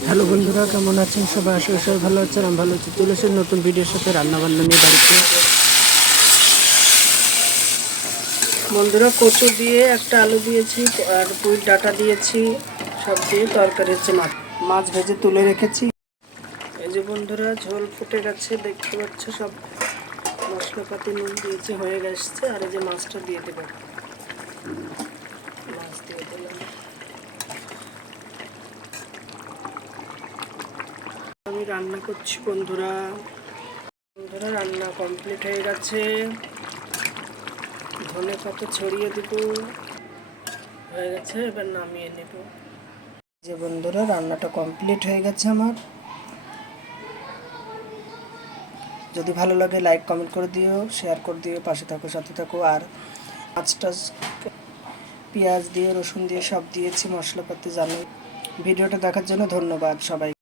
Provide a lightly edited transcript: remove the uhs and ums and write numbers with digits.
Hello বন্ধুরা, কেমন আছেন সবাই? আশা করি সবাই ভালো আছেন। আমি ভালো আছি। চলে এসেছি নতুন ভিডিওর সাথে রান্নাবান্না নিয়ে বাড়িতে। বন্ধুরা, কচু দিয়ে একটা আলু দিয়েছি আর পুঁই ডাঁটা দিয়েছি, সব দিয়ে তরকারি হচ্ছে। মাছ ভেজে তুলে রেখেছি। এই যে বন্ধুরা, ঝোল ফুটে গেছে, দেখতে পাচ্ছ। সব মশলাপাতি নুন দিয়েছি, হয়ে গেছে। আর এই যে মাছটা দিয়ে দেবো। মাছ দিয়ে দিলাম। আমি রান্না করছি বন্ধুরা। রান্না কমপ্লিট হয়ে গেছে। ধনে পাতা ছড়িয়ে দেব, হয়ে গেছে। এবার নামিয়ে নেব। যে বন্ধুরা, রান্নাটা কমপ্লিট হয়ে গেছে আমার। যদি ভালো লাগে লাইক কমেন্ট করে দিও, শেয়ার করে দিও, পাশে থাকো, সাথে থাকো। আর মাছটা পেঁয়াজ দিয়ে রসুন দিয়ে সব দিয়েছি, মশলাপাতি জানো। ভিডিওটা দেখার জন্য ধন্যবাদ সবাই।